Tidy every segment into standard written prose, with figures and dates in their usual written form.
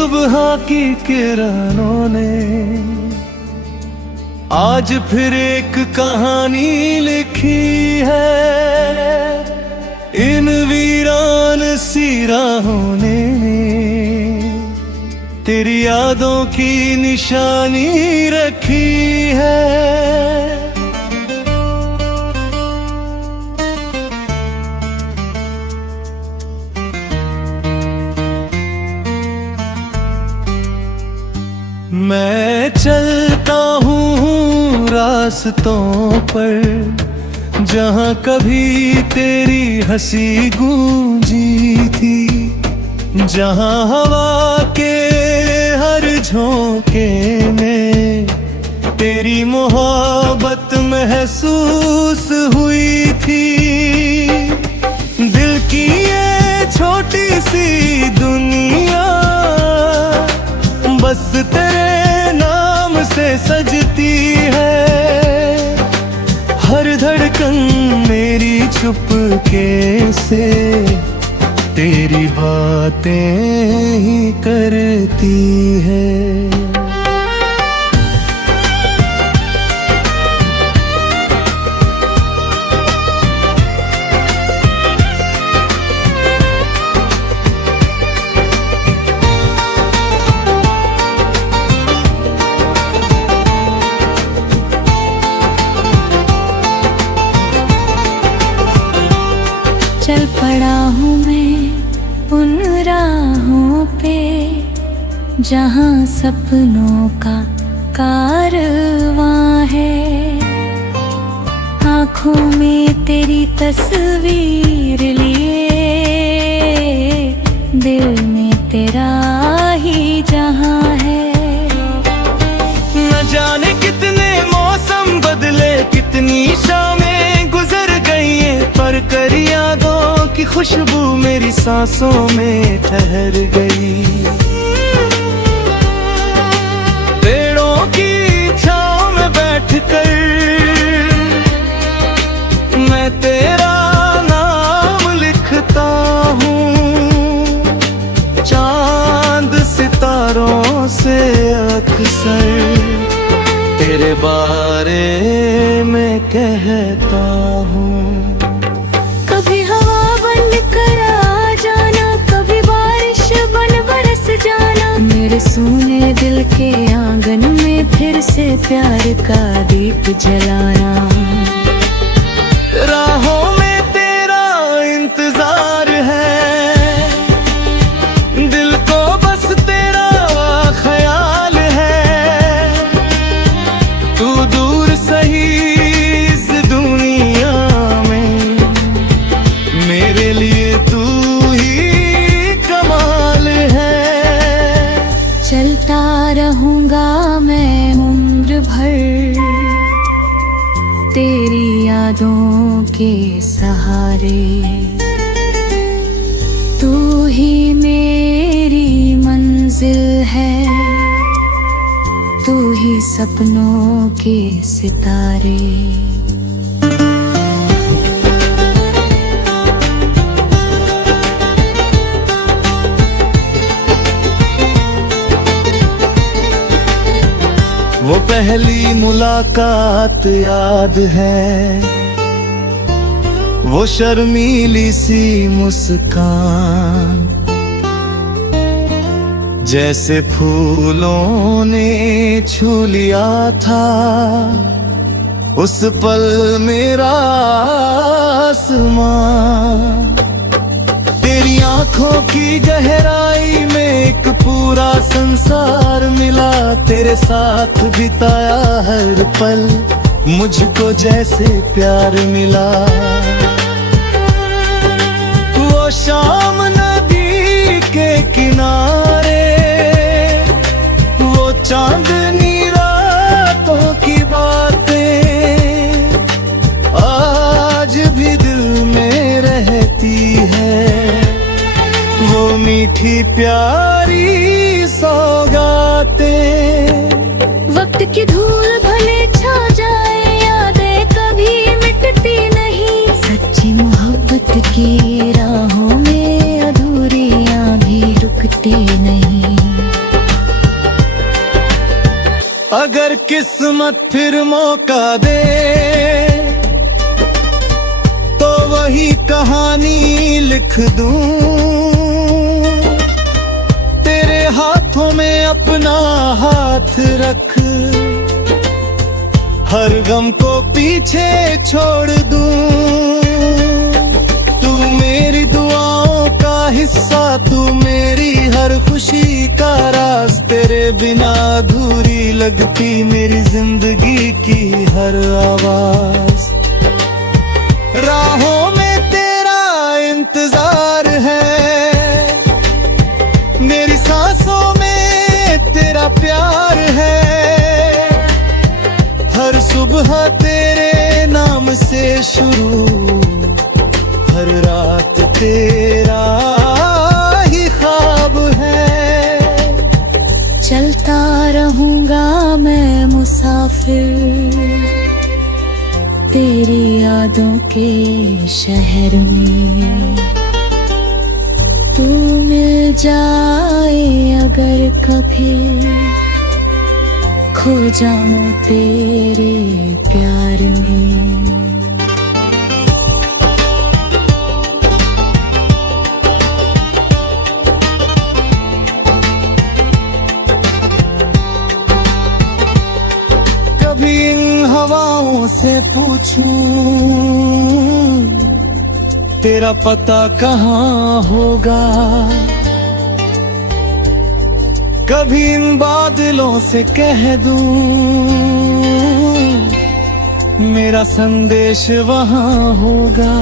सुबह की किरणों ने आज फिर एक कहानी लिखी है। इन वीरान सी राहों ने तेरी यादों की निशानी रखी है। मैं चलता हूँ रास्तों पर जहाँ कभी तेरी हंसी गूंजी थी, जहाँ हवा के हर झोंके में तेरी मोहब्बत महसूस हुई थी। दिल की ये छोटी सी दुनिया बस तेरे नाम से सजती है। हर धड़कन मेरी चुपके से तेरी बातें ही करती है। चल पड़ा हूँ मैं उन राहों पे जहाँ सपनों का कारवां है। आँखों में तेरी तस्वीर लिए दिल में तेरा ही जहाँ है। न जाने कितने मौसम बदले, कितनी शामें गुजर गई हैं, पर कर यादों की खुशबू मेरी सांसों में ठहर गई। पेड़ों की छांव में बैठकर मैं तेरा नाम लिखता हूँ। चांद सितारों से अक्सर तेरे बारे में कहता हूँ। कभी हवा बन कर आ जाना, कभी बारिश बन बरस जाना, मेरे सूने दिल के आंगन में फिर से प्यार का दीप जलाना। राहों में तेरा इंतजार है, दिल को बस तेरा ख्याल है। तू दूर सही इस दुनिया में, मेरे लिए तू ही कमाल है। चलता रहूंगा मैं उम्र भर तेरी यादों के सहारे। तू ही मेरी मंजिल है, तू ही सपनों के सितारे। वो पहली मुलाकात याद है, वो शर्मीली सी मुस्कान, जैसे फूलों ने छू लिया था उस पल मेरा आसमां। तेरी आंखों की गहराई में एक पूरा संसार मिला, तेरे साथ बिताया हर पल मुझको जैसे प्यार मिला। वो शाम नदी के किनारे, वो चांदनी रातों की बातें आज भी दिल में रहती है। वो मीठी प्यारी सौगातें। वक्त की धूल भले छा जाए, यादें कभी मिटती नहीं। सच्ची मोहब्बत की राहों में अधूरियां भी रुकती नहीं। अगर किस्मत फिर मौका दे तो वही कहानी लिख दूं। तेरे हाथों में अपना हाथ रख, हर गम को पीछे छोड़ दूं। तू मेरी दुआओं का हिस्सा, तू मेरी हर खुशी का राज। तेरे बिना अधूरी लगती मेरी जिंदगी की हर आवाज। राहों में तेरा इंतजार है, मेरी सांसों में तेरा प्यार है। हर सुबह तेरे नाम से शुरू, हर रात तेरा ही ख्वाब है। चलता रहूंगा मैं मुसाफिर तेरी यादों के शहर में। तू मिल जाए अगर कभी, खो जाऊं तेरे प्यार में। कभी इन हवाओं से पूछूं तेरा पता कहाँ होगा। कभी इन बादलों से कह दूं मेरा संदेश वहाँ होगा।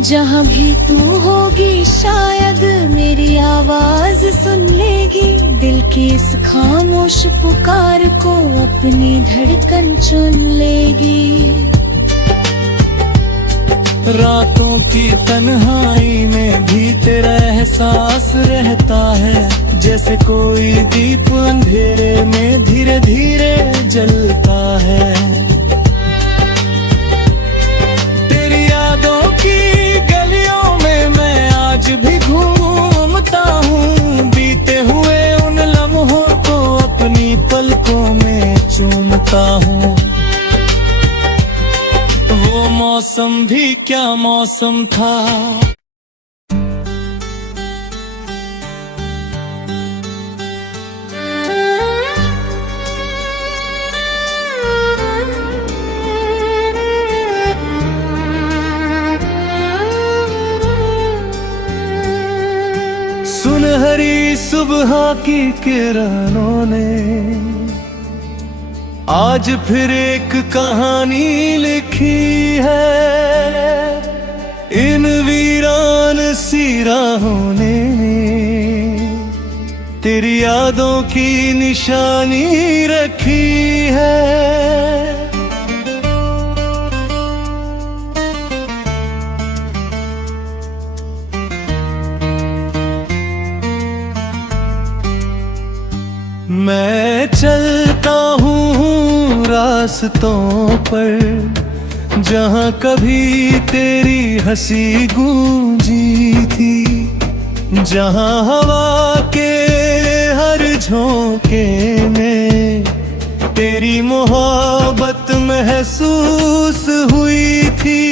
जहाँ भी तू होगी शायद मेरी आवाज सुन लेगी। दिल की इस खामोश पुकार को अपनी धड़कन चुन लेगी। रातों की तन्हाई में भी तेरा एहसास रहता है, जैसे कोई दीप अंधेरे में धीरे धीरे जलता है। तेरी यादों की गलियों में मैं आज भी घूमता हूँ। बीते हुए उन लम्हों को अपनी पलकों में चूमता हूँ। वो मौसम भी क्या मौसम था। सुनहरी सुबह की किरणों ने आज फिर एक कहानी लिखी है। इन वीरान सी राहों ने तेरी यादों की निशानी रखी है। मैं चलता हूँ रास्तों पर जहाँ कभी तेरी हंसी गूंजी थी। जहाँ हवा के हर झोंके में तेरी मोहब्बत महसूस हुई थी।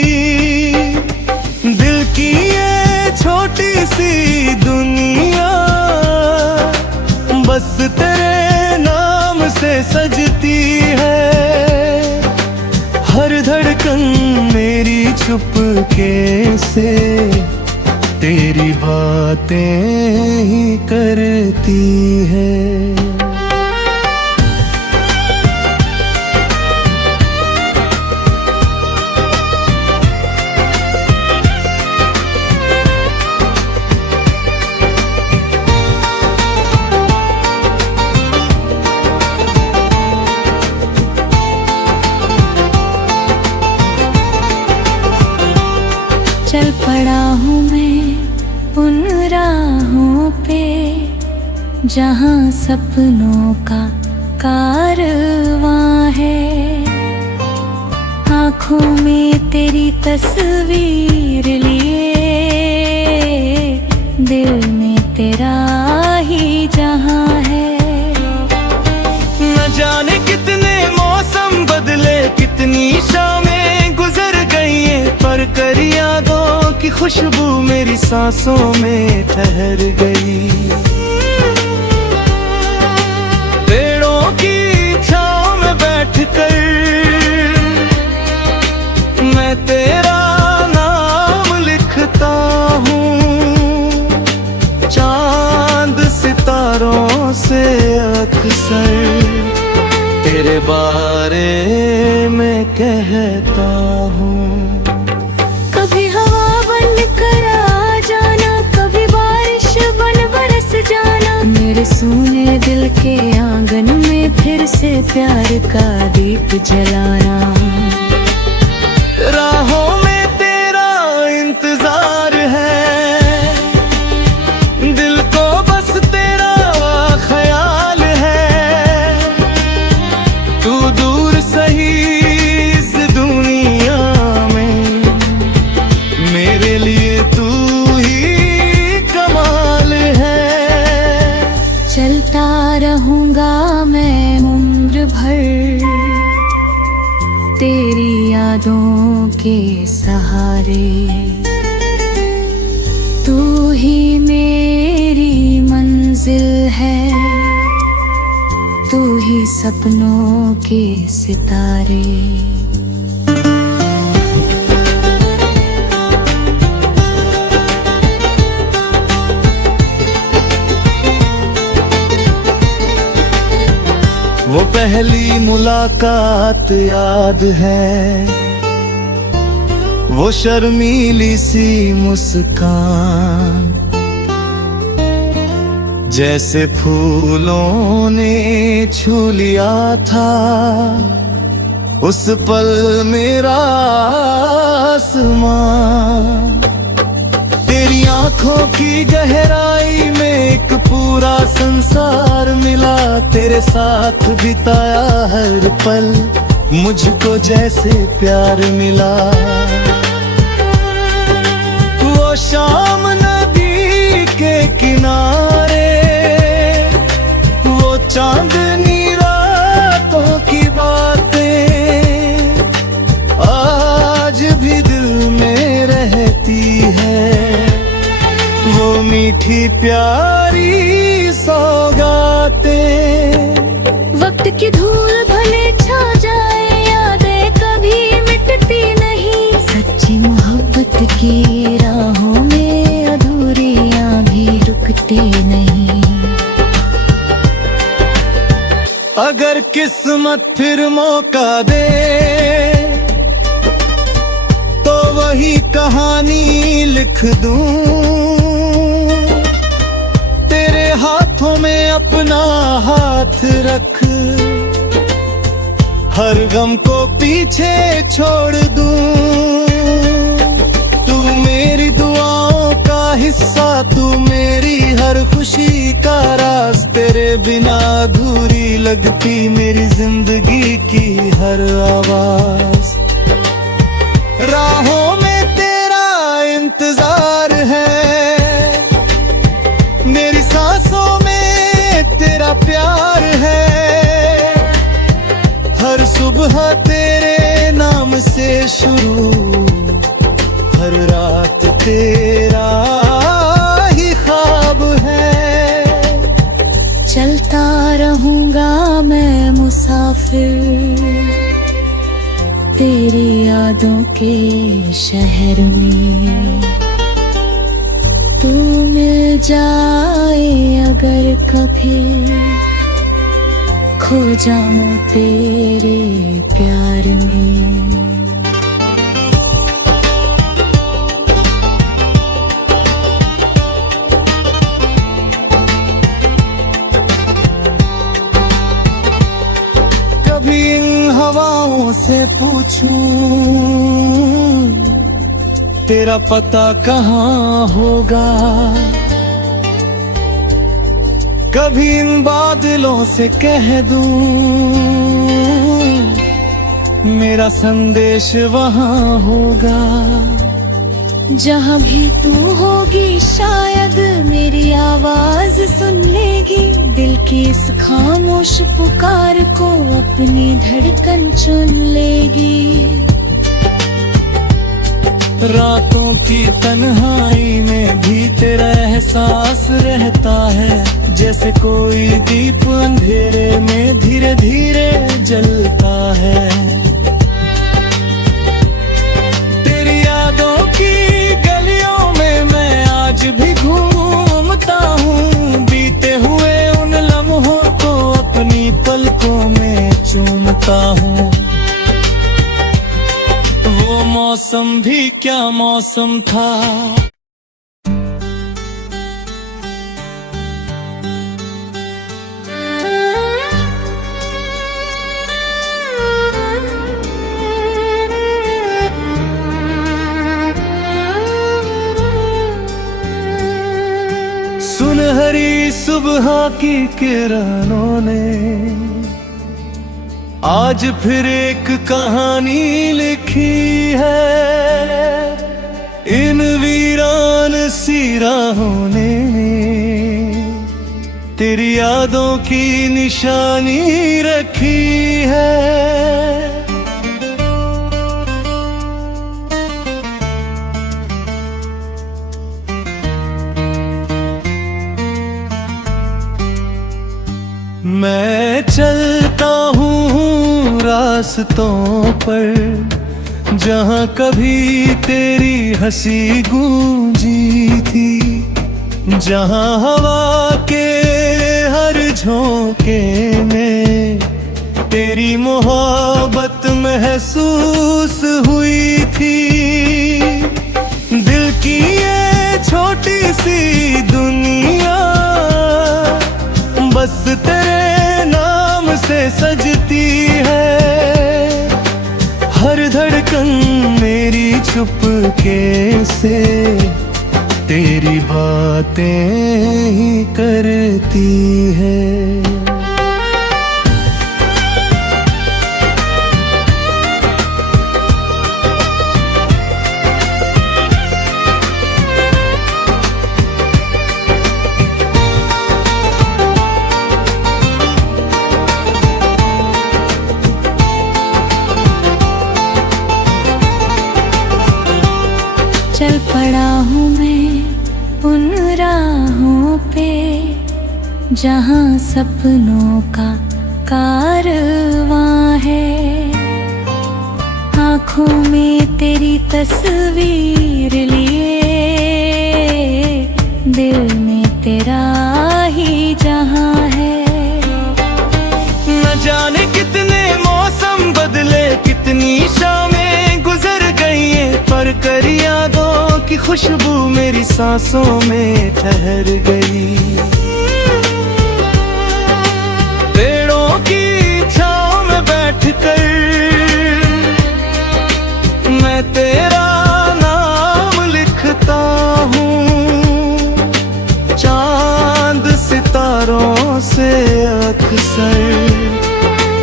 दिल की ये छोटी सी दुनिया बस तेरे नाम से सजती है। हर धड़कन मेरी चुपके से तेरी बातें ही करती है। चल पड़ा हूँ मैं उन राहों पे जहाँ सपनों का कारवां है। आँखों में तेरी तस्वीर लिए, दिल में तेरा ही जहाँ है। न कर यादों की खुशबू मेरी सांसों में ठहर गई। पेड़ों की छांव में बैठकर मैं तेरा नाम लिखता हूँ, चांद सितारों से अक्सर तेरे बारे में कहता हूँ। कभी हवा बन कर आ जाना, कभी बारिश बन बरस जाना, मेरे सूने दिल के आंगन में फिर से प्यार का दीप जलाना। राहों में तेरा इंतजार है, दिल को बस तेरा ख्याल है। तू दूर सही इस दुनिया में, मेरे लिए तू ही कमाल है। चलता रहूंगा मैं उम्र भर तेरी यादों के सहारे। तू ही मेरी मंजिल है, तू ही सपनों के सितारे। वो पहली मुलाकात याद है, वो शर्मीली सी मुस्कान, जैसे फूलों ने छू लिया था उस पल मेरा आसमां। तेरी आंखों की गहराई में एक पूरा संसार मिला, तेरे साथ बिताया हर पल मुझको जैसे प्यार मिला। वो शाम नदी के किनारे, वो चांदनी रातों की बातें आज भी दिल में रहती है। वो मीठी प्यारी सौगातें। वक्त की धूल भले छा जाए, यादें कभी मिटती नहीं। सच्ची मोहब्बत की राहों में अधूरियां भी रुकती नहीं। अगर किस्मत फिर मौका दे तो वही कहानी लिख दूं। तेरे हाथों में अपना हाथ रख, हर गम को पीछे छोड़ दूं। तू मेरी दुआओं का हिस्सा, तू मेरी हर खुशी का राज। तेरे बिना अधूरी लगती मेरी जिंदगी की हर आवाज। राहों में तेरा इंतजार है, मेरी सांसों में तेरा प्यार है। हर सुबह तेरे नाम से शुरू, हर रात तेरा ही ख्वाब है। चलता रहूंगा मैं मुसाफिर तेरी यादों के शहर में। तू मिल जाए अगर कभी, खो जाऊं तेरे प्यार में। कभी इन हवाओं से पूछूं तेरा पता कहाँ होगा। कभी इन बादलों से कह दूं मेरा संदेश वहाँ होगा। जहाँ भी तू होगी शायद मेरी आवाज सुन लेगी। दिल की इस खामोश पुकार को अपनी धड़कन चुन लेगी। रातों की तन्हाई में भी तेरा एहसास रहता है, जैसे कोई दीप अंधेरे में धीरे धीरे जलता है। तेरी यादों की गलियों में मैं आज भी घूमता हूँ, बीते हुए उन लम्हों को अपनी पलकों में चूमता हूँ। वो मौसम भी क्या मौसम था। सुनहरी सुबह की किरणों ने आज फिर एक कहानी लिखी है। इन वीरान सी राहों ने तेरी यादों की निशानी रखी है। मैं चलता हूँ रास्तों पर, जहाँ कभी तेरी हंसी गूंजी थी, जहाँ हवा के हर झोंके में तेरी मोहब्बत महसूस हुई थी। दिल की ये छोटी सी दुनिया बस तेरे नाम से सजती है। हर धड़कन मेरी चुपके से तेरी बातें ही करती है। चल पड़ा हूँ मैं उन राहों पे, जहाँ सपनों का कारवां है। आँखों में तेरी तस्वीर लिए, दिल में तेरा ही जहाँ है। न जाने कितने मौसम बदले, कितनी शामें गुजर गई हैं, पर कर यादों की खुशबू मेरी सांसों में ठहर गई। पेड़ों की छांव में बैठकर मैं तेरा नाम लिखता हूँ। चांद सितारों से अक्सर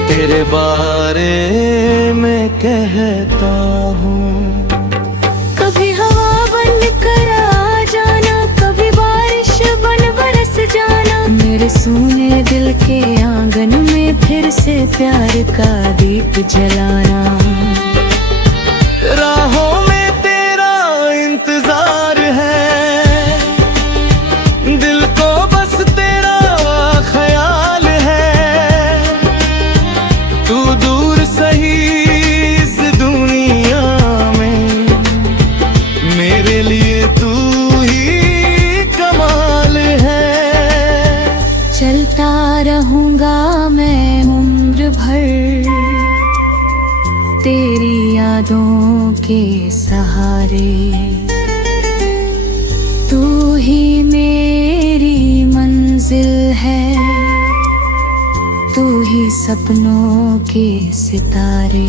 तेरे बारे में कहता हूँ। कभी हवा बन कर आ जाना, कभी बारिश बन बरस जाना, मेरे सूने दिल के आंगन में फिर से प्यार का दीप जलाना। राहों में तेरा इंतजार है, दिल को बस तेरा ख्याल है। तू दूर सही इस दुनिया में, मेरे लिए तू ही कमाल है। चलता रहूंगा मैं उम्र भर तेरी यादों के सहारे। तू ही मेरी मंजिल है, तू ही सपनों के सितारे।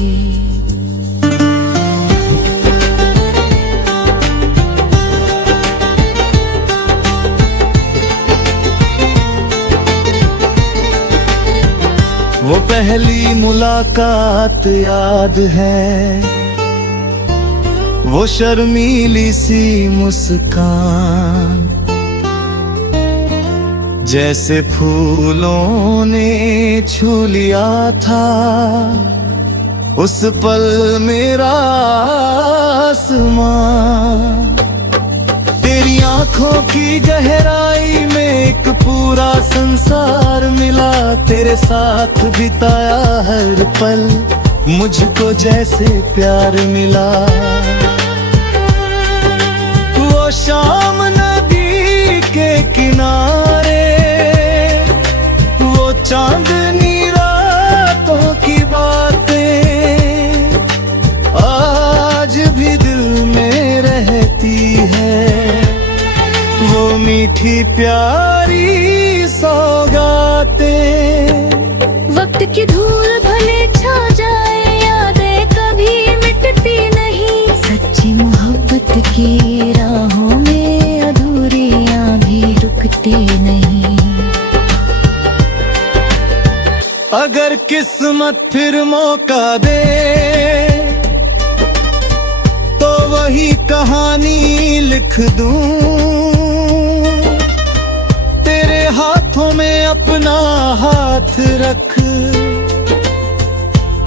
वो पहली मुलाकात याद है, वो शर्मीली सी मुस्कान, जैसे फूलों ने छू लिया था उस पल मेरा आसमां। तेरी आंखों की गहराई में एक पूरा संसार मिला। तेरे साथ बिताया हर पल मुझको जैसे प्यार मिला। वो शाम नदी के किनारे, वो चांदनी रातों की बातें आज भी दिल में रहती है। वो मीठी प्यारी सौगातें। वक्त की धूल भले छा जाए, यादें कभी मिटती नहीं। सच्ची मोहब्बत की राहों में अधूरियां भी रुकती नहीं। अगर किस्मत फिर मौका दे तो वही कहानी लिख दूं। तेरे हाथों में अपना हाथ रख,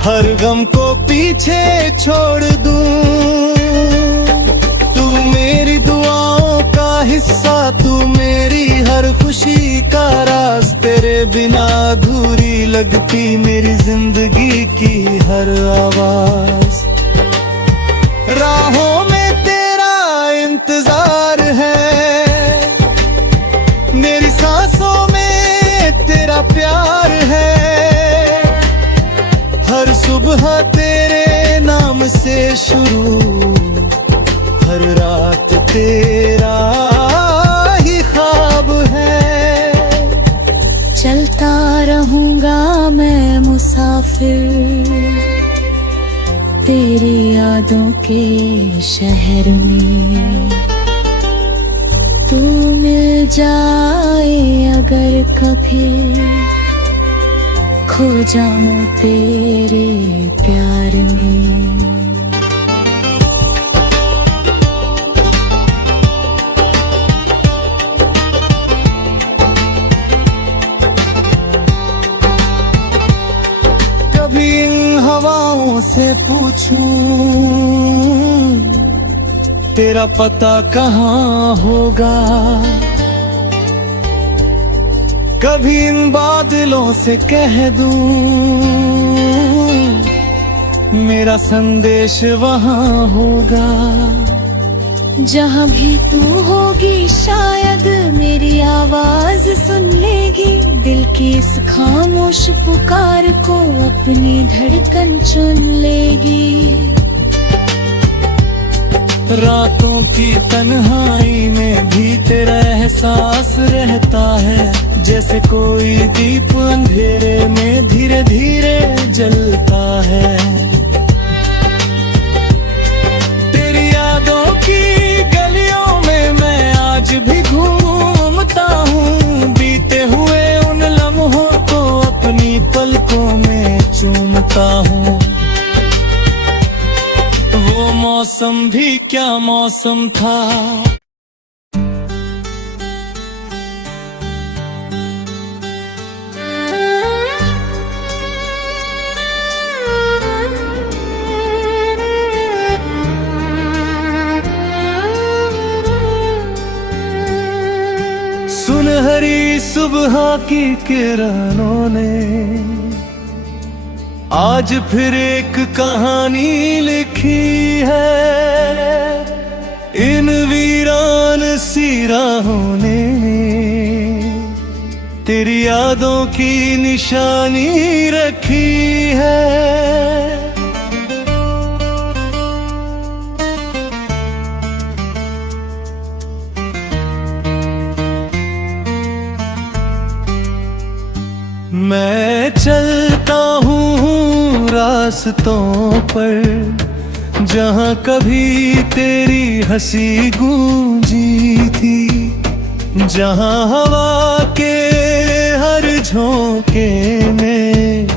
हर गम को पीछे छोड़ दूं। तू मेरी दुआओं का हिस्सा, तू मेरी हर खुशी का राज। तेरे बिना अधूरी लगती मेरी जिंदगी की हर आवाज। राहों में तेरा इंतजार है, मेरी सांसों में तेरा प्यार है। हर सुबह तेरे नाम से शुरू, हर रात तेरा ही ख्वाब है। चलता रहूंगा मैं मुसाफिर तेरी यादों के शहर में। तू मिल जाए अगर कभी, खो जाऊं तेरे प्यार में। कभी इन हवाओं से पूछूं तेरा पता कहाँ होगा। कभी इन बादलों से कह दूं मेरा संदेश वहाँ होगा। जहाँ भी तू होगी शायद मेरी आवाज सुन लेगी। दिल की इस खामोश पुकार को अपनी धड़कन चुन लेगी। रातों की तन्हाई में भी तेरा एहसास रहता है। जैसे कोई दीप अंधेरे में धीरे धीरे जलता है। तेरी यादों की गलियों में मैं आज भी घूमता हूँ। बीते हुए उन लम्हों को अपनी पलकों में चूमता हूँ। वो मौसम भी क्या मौसम था। सुनहरी सुबह की किरणों ने आज फिर एक कहानी लिखी है। इन वीरान सी राहों ने तेरी यादों की निशानी रखी है। मैं चलता हूँ रास्तों पर जहाँ कभी तेरी हंसी गूंजी थी। जहाँ हवा के हर झोंके में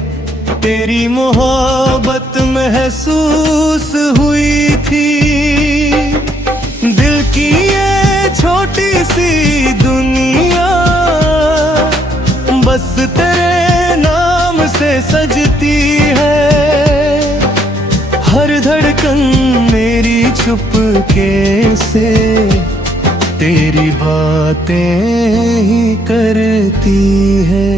तेरी मोहब्बत महसूस हुई थी। दिल की ये छोटी सी दुनिया बस तेरे नाम से सजती है। संग मेरी चुपके से तेरी बातें ही करती है।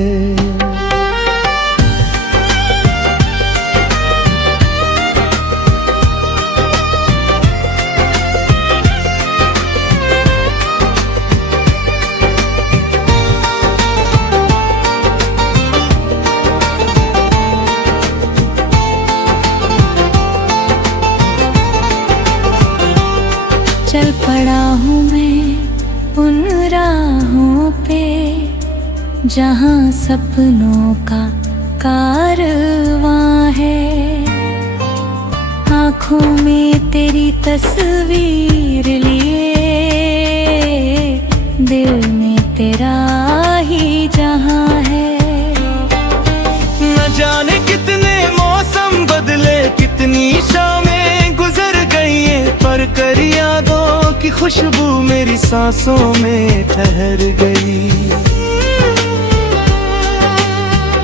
चल पड़ा हूँ मैं उन राहों पे जहाँ सपनों का कारवां है। आँखों में तेरी तस्वीर लिए दिल में तेरा ही जहाँ है। न जाने कितने मौसम बदले, कितनी शामें गुजर गई हैं, पर कर यादों की खुशबू मेरी सांसों में ठहर गई।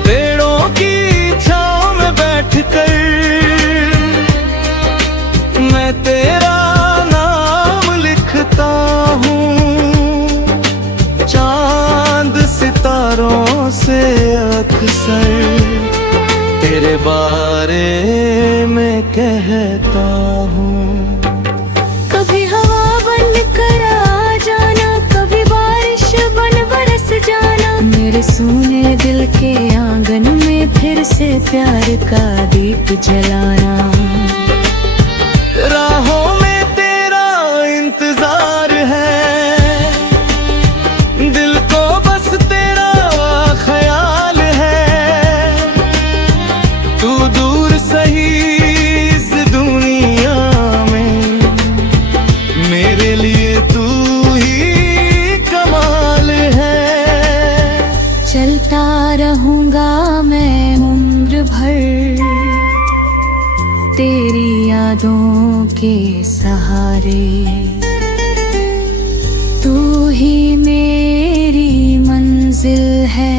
पेड़ों की छांव में बैठकर मैं तेरा नाम लिखता हूँ, चांद सितारों से अक्सर तेरे बारे में कहता हूँ। कभी हवा बन कर आ जाना, कभी बारिश बन बरस जाना, मेरे सूने दिल के आंगन में फिर से प्यार का दीप जलाना। राहों में तेरा इंतजार है, दिल को बस तेरा ख्याल है। तू दूर सही इस दुनिया में, मेरे लिए तू ही कमाल है। चलता रहूंगा मैं उम्र भर तेरी यादों के सहारे। तू ही मेरी मंजिल है,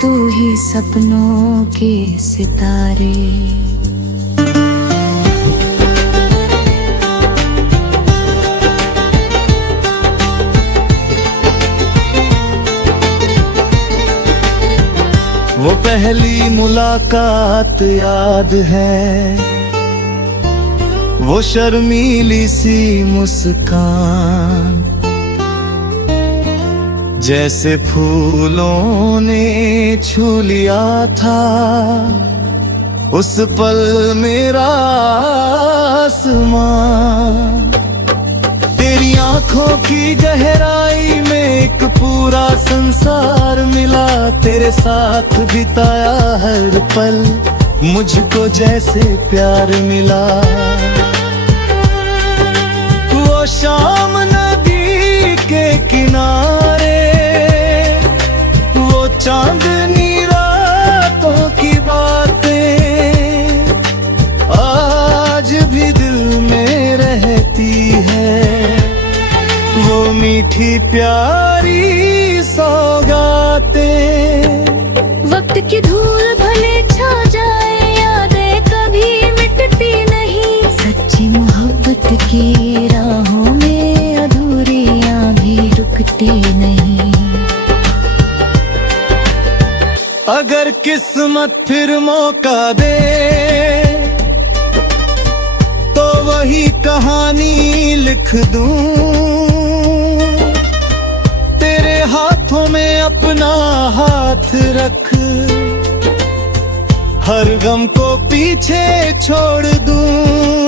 तू ही सपनों के सितारे। वो पहली मुलाकात याद है, वो शर्मीली सी मुस्कान, जैसे फूलों ने छू लिया था उस पल मेरा आसमां। तेरी आंखों की गहराई में एक पूरा संसार मिला, तेरे साथ बिताया हर पल मुझको जैसे प्यार मिला। वो शाम नदी के किनारे, वो चांदनी रातों की बातें आज भी दिल में रहती है। वो मीठी प्यारी सौगातें। वक्त की धूल भले छा जाए, यादें कभी मिटती नहीं। सच्ची मोहब्बत की राहों में अधूरियां भी रुकती नहीं। अगर किस्मत फिर मौका दे तो वही कहानी लिख दूं, तेरे हाथों में अपना हाथ रख, हर गम को पीछे छोड़ दूं।